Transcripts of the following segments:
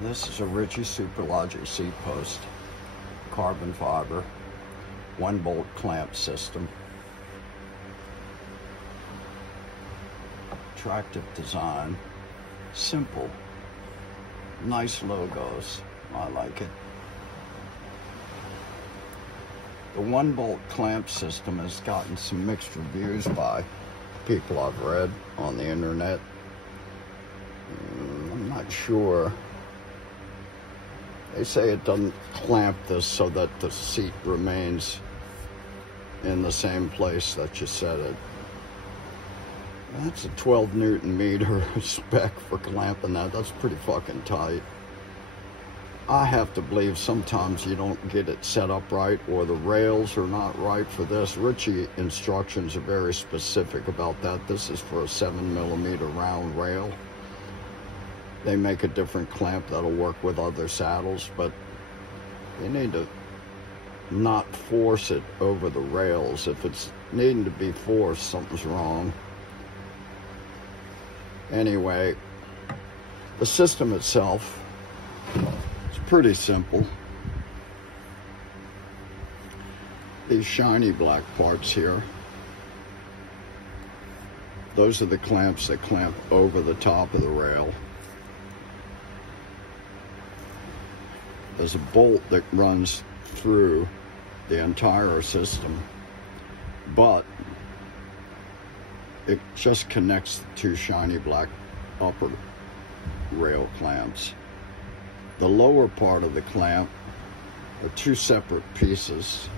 This is a Ritchey Superlogic seat post, carbon fiber, 1-bolt clamp system. Attractive design, simple, nice logos, I like it. The 1-bolt clamp system has gotten some mixed reviews by people I've read on the internet. I'm not sure. They say it doesn't clamp this so that the seat remains in the same place that you set it. That's a 12 Newton meter spec for clamping that. That's pretty fucking tight. I have to believe sometimes you don't get it set up right, or the rails are not right for this. Ritchey instructions are very specific about that. This is for a 7mm round rail. They make a different clamp that'll work with other saddles, but you need to not force it over the rails. If it's needing to be forced, something's wrong. Anyway, the system itself is pretty simple. These shiny black parts here, those are the clamps that clamp over the top of the rail. There's a bolt that runs through the entire system, but it just connects the two shiny black upper rail clamps. The lower part of the clamp are two separate pieces,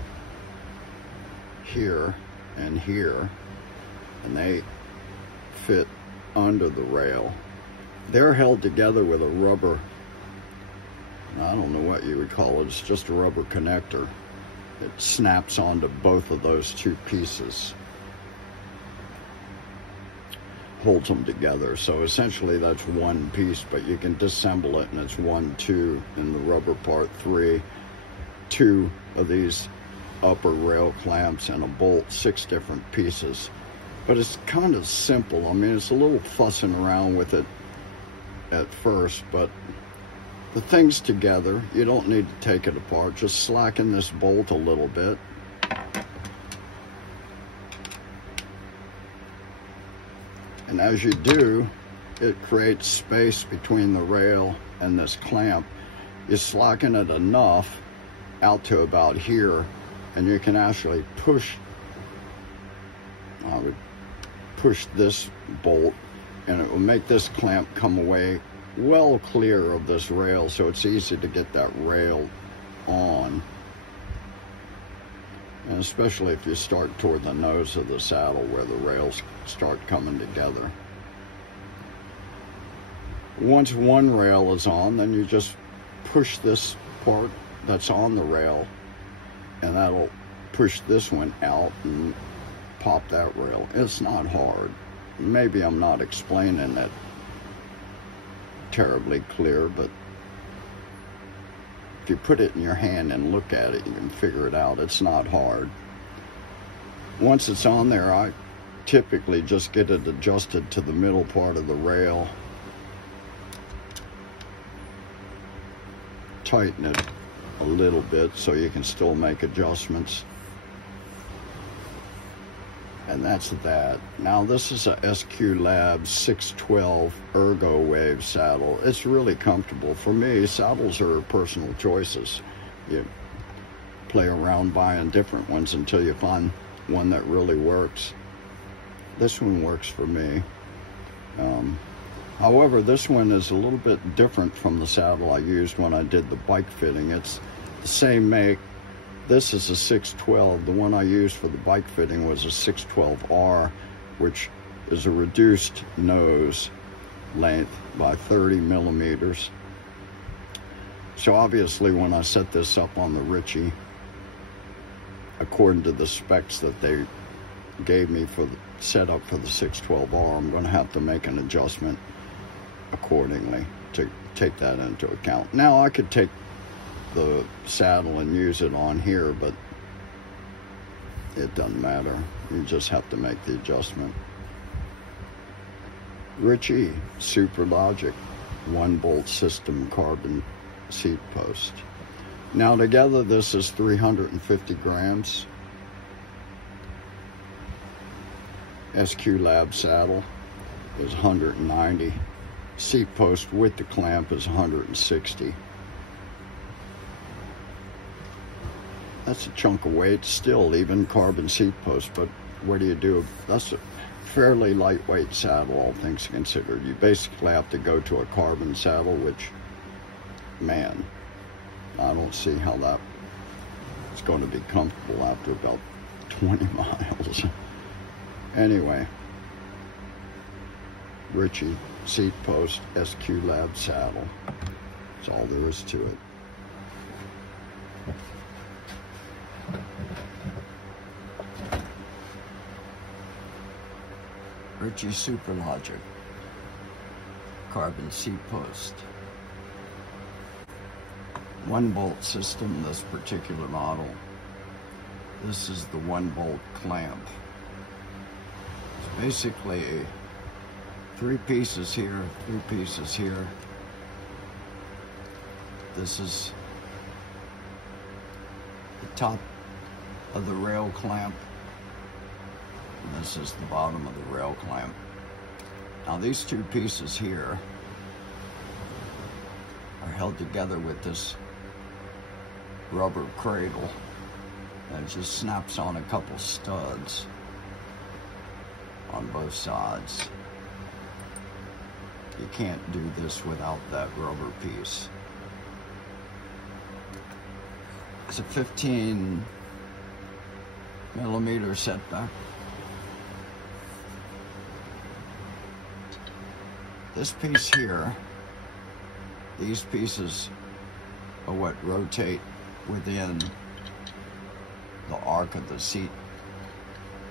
here and here, and they fit under the rail. They're held together with a rubber, I don't know what you would call it, it's just a rubber connector. It snaps onto both of those two pieces, holds them together. So essentially that's one piece, but you can disassemble it and it's 1, 2 in the rubber part, 3, 2 of these upper rail clamps and a bolt, 6 different pieces. But it's kind of simple. I mean, it's a little fussing around with it at first, but the thing's together. You don't need to take it apart. Just slacken this bolt a little bit. And as you do, it creates space between the rail and this clamp. You slacken it enough out to about here, and you can actually push, I would push this bolt, and it will make this clamp come away well clear of this rail, so it's easy to get that rail on, and especially if you start toward the nose of the saddle where the rails start coming together. Once one rail is on, then you just push this part that's on the rail, and that'll push this one out and pop that rail. It's not hard. Maybe I'm not explaining it terribly clear, but if you put it in your hand and look at it, you can figure it out. It's not hard. Once it's on there, I typically just get it adjusted to the middle part of the rail, tighten it a little bit so you can still make adjustments. And that's that. Now this is a SQ Labs 612 Ergo wave saddle. It's really comfortable. For me, saddles are personal choices. You play around buying different ones until you find one that really works. This one works for me. However, this one is a little bit different from the saddle I used when I did the bike fitting. It's the same make. This is a 612. The one I used for the bike fitting was a 612R, which is a reduced nose length by 30mm. So obviously when I set this up on the Ritchey, according to the specs that they gave me for the setup for the 612R, I'm going to have to make an adjustment accordingly to take that into account. Now I could take the saddle and use it on here, but it doesn't matter. You just have to make the adjustment. Ritchey Superlogic. 1-bolt system carbon seat post. Now together this is 350 grams. SQ Lab saddle is 190. Seat post with the clamp is 160. That's a chunk of weight still, even carbon seat post, but what do? That's a fairly lightweight saddle, all things considered. You basically have to go to a carbon saddle, which, man, I don't see how that is going to be comfortable after about 20 miles. Anyway, Ritchey seat post, SQ Lab saddle. That's all there is to it. Ritchey Superlogic carbon seat post. 1-bolt system, this particular model. This is the 1-bolt clamp. It's basically 3 pieces here, 3 pieces here. This is the top of the rail clamp. And this is the bottom of the rail clamp. Now these 2 pieces here are held together with this rubber cradle that just snaps on a couple studs on both sides. You can't do this without that rubber piece. It's a 15 millimeter setback. This piece here, these pieces are what rotate within the arc of the seat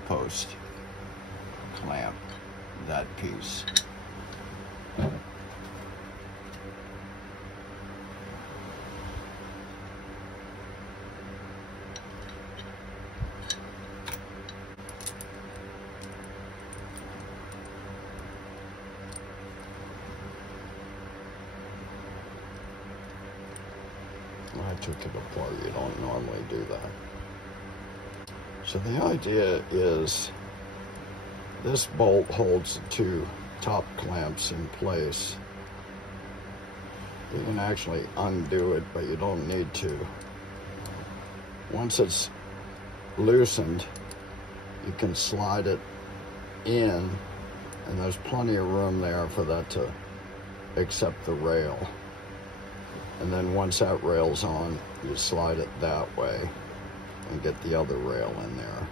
post clamp, that piece. I took it apart. You don't normally do that. So the idea is this bolt holds the 2 top clamps in place. You can actually undo it, but you don't need to. Once it's loosened, you can slide it in, and there's plenty of room there for that to accept the rail. And then once that rail's on, you slide it that way and get the other rail in there.